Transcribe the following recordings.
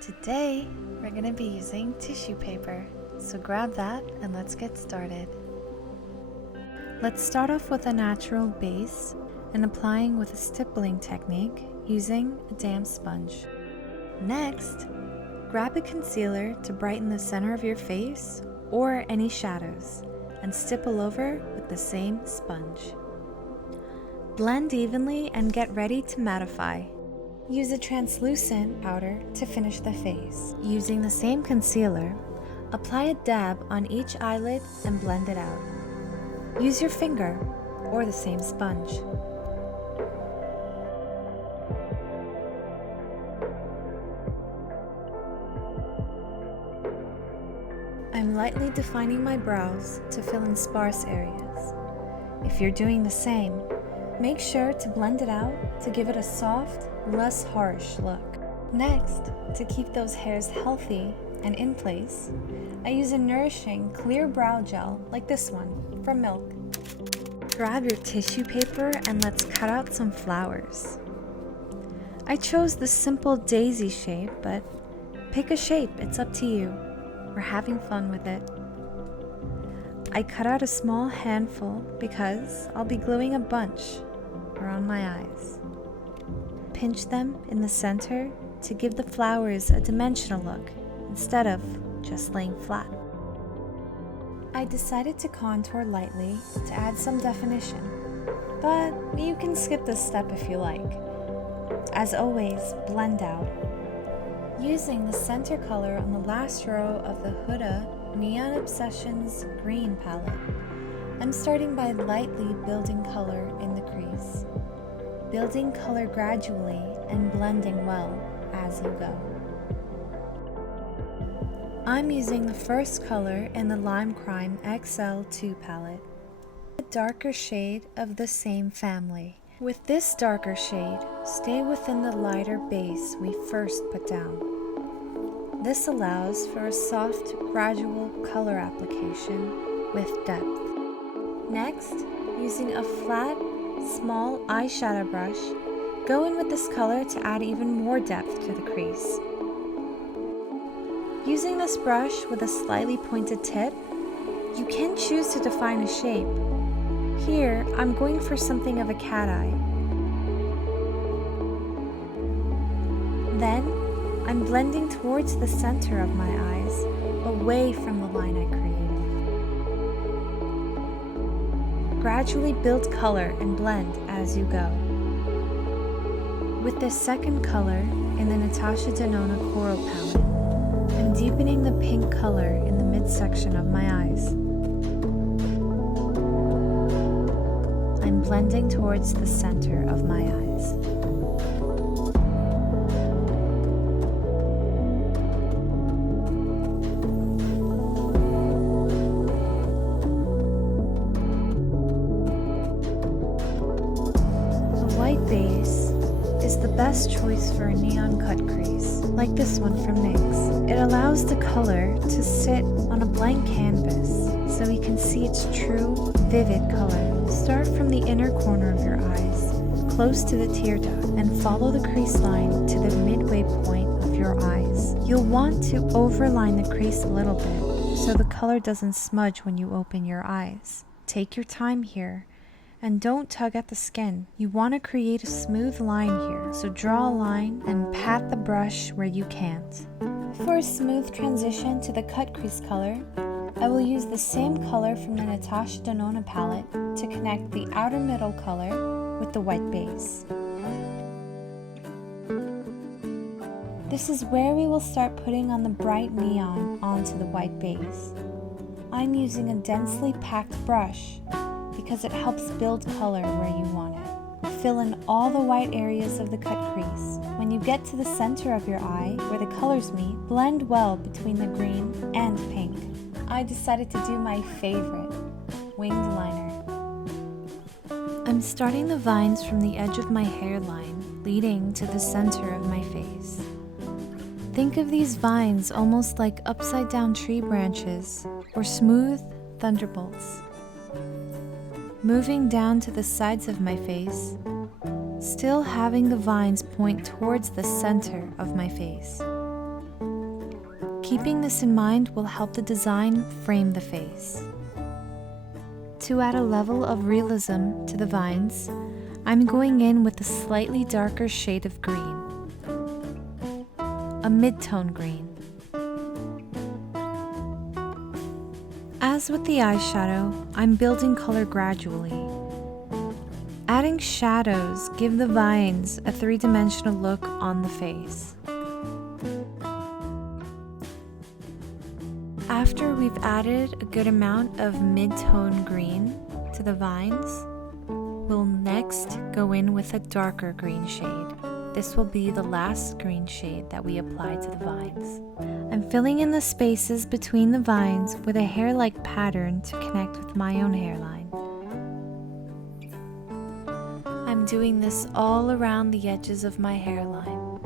Today, we're going to be using tissue paper, so grab that and let's get started. Let's start off with a natural base and applying with a stippling technique using a damp sponge. Next, grab a concealer to brighten the center of your face or any shadows and stipple over with the same sponge. Blend evenly and get ready to mattify. Use a translucent powder to finish the face. Using the same concealer, apply a dab on each eyelid and blend it out. Use your finger or the same sponge. I'm lightly defining my brows to fill in sparse areas. If you're doing the same, make sure to blend it out to give it a soft, less harsh look. Next, to keep those hairs healthy and in place, I use a nourishing clear brow gel like this one from Milk. Grab your tissue paper and let's cut out some flowers. I chose the simple daisy shape, but pick a shape, it's up to you. We're having fun with it. I cut out a small handful because I'll be gluing a bunch around my eyes. Pinch them in the center to give the flowers a dimensional look instead of just laying flat. I decided to contour lightly to add some definition, but you can skip this step if you like. As always, blend out. Using the center color on the last row of the Huda Neon Obsessions green palette, I'm starting by lightly building color in the crease. Building color gradually and blending well as you go. I'm using the first color in the Lime Crime XL2 palette, a darker shade of the same family. With this darker shade, stay within the lighter base we first put down. This allows for a soft, gradual color application with depth. Next, using a flat, small eyeshadow brush, go in with this color to add even more depth to the crease. Using this brush with a slightly pointed tip, you can choose to define a shape. Here, I'm going for something of a cat eye. Then, I'm blending towards the center of my eyes, away from the line I created. Gradually build color and blend as you go. With this second color in the Natasha Denona Coral palette, I'm deepening the pink color in the midsection of my eyes. I'm blending towards the center of my eyes. White base is the best choice for a neon cut crease, like this one from NYX. It allows the color to sit on a blank canvas so you can see its true, vivid color. Start from the inner corner of your eyes, close to the tear duct, and follow the crease line to the midway point of your eyes. You'll want to overline the crease a little bit so the color doesn't smudge when you open your eyes. Take your time here. And don't tug at the skin. You want to create a smooth line here, so draw a line and pat the brush where you can't. For a smooth transition to the cut crease color, I will use the same color from the Natasha Denona palette to connect the outer middle color with the white base. This is where we will start putting on the bright neon onto the white base. I'm using a densely packed brush because it helps build color where you want it. Fill in all the white areas of the cut crease. When you get to the center of your eye, where the colors meet, blend well between the green and pink. I decided to do my favorite, winged liner. I'm starting the vines from the edge of my hairline, leading to the center of my face. Think of these vines almost like upside-down tree branches or smooth thunderbolts. Moving down to the sides of my face, still having the vines point towards the center of my face. Keeping this in mind will help the design frame the face. To add a level of realism to the vines, I'm going in with a slightly darker shade of green, a mid-tone green. As with the eyeshadow, I'm building color gradually. Adding shadows give the vines a three-dimensional look on the face. After we've added a good amount of mid-tone green to the vines, we'll next go in with a darker green shade. This will be the last green shade that we apply to the vines. I'm filling in the spaces between the vines with a hair-like pattern to connect with my own hairline. I'm doing this all around the edges of my hairline.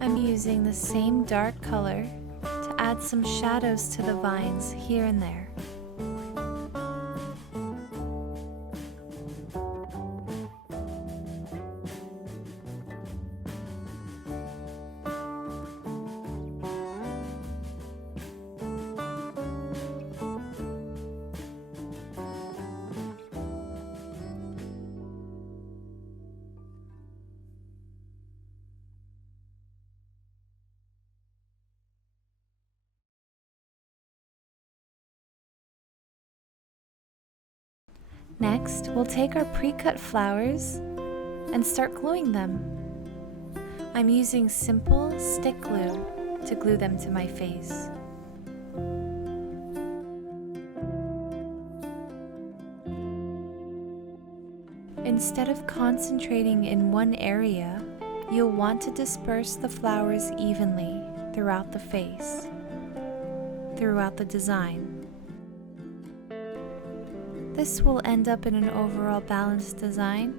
I'm using the same dark color to add some shadows to the vines here and there. Next, we'll take our pre-cut flowers and start gluing them. I'm using simple stick glue to glue them to my face. Instead of concentrating in one area, you'll want to disperse the flowers evenly throughout the face, throughout the design. This will end up in an overall balanced design,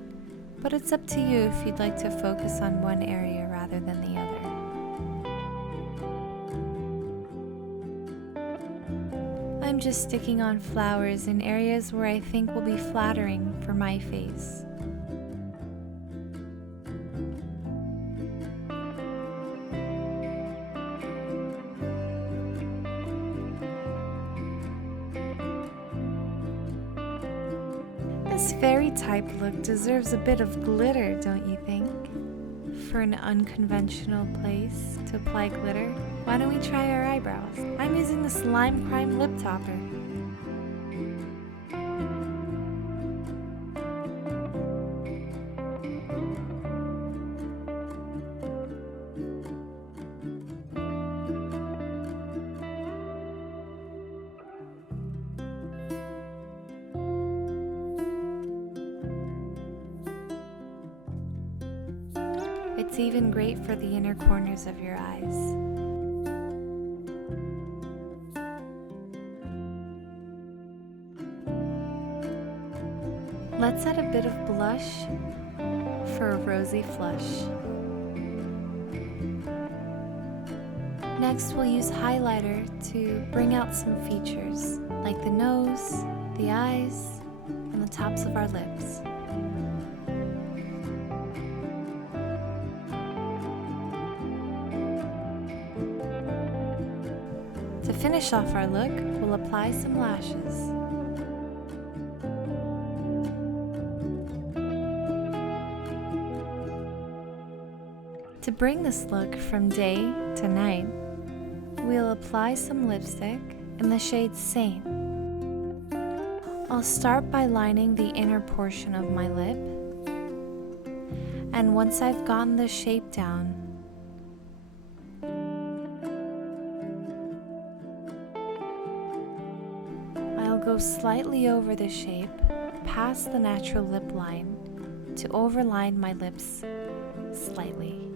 but it's up to you if you'd like to focus on one area rather than the other. I'm just sticking on flowers in areas where I think will be flattering for my face. This fairy type look deserves a bit of glitter, don't you think? For an unconventional place to apply glitter, why don't we try our eyebrows? I'm using the Slime Crime Lip Topper. It's even great for the inner corners of your eyes. Let's add a bit of blush for a rosy flush. Next, we'll use highlighter to bring out some features, like the nose, the eyes, and the tops of our lips. To finish off our look, we'll apply some lashes. To bring this look from day to night, we'll apply some lipstick in the shade Saint. I'll start by lining the inner portion of my lip, and once I've gotten the shape down, I'll go slightly over the shape, past the natural lip line, to overline my lips slightly.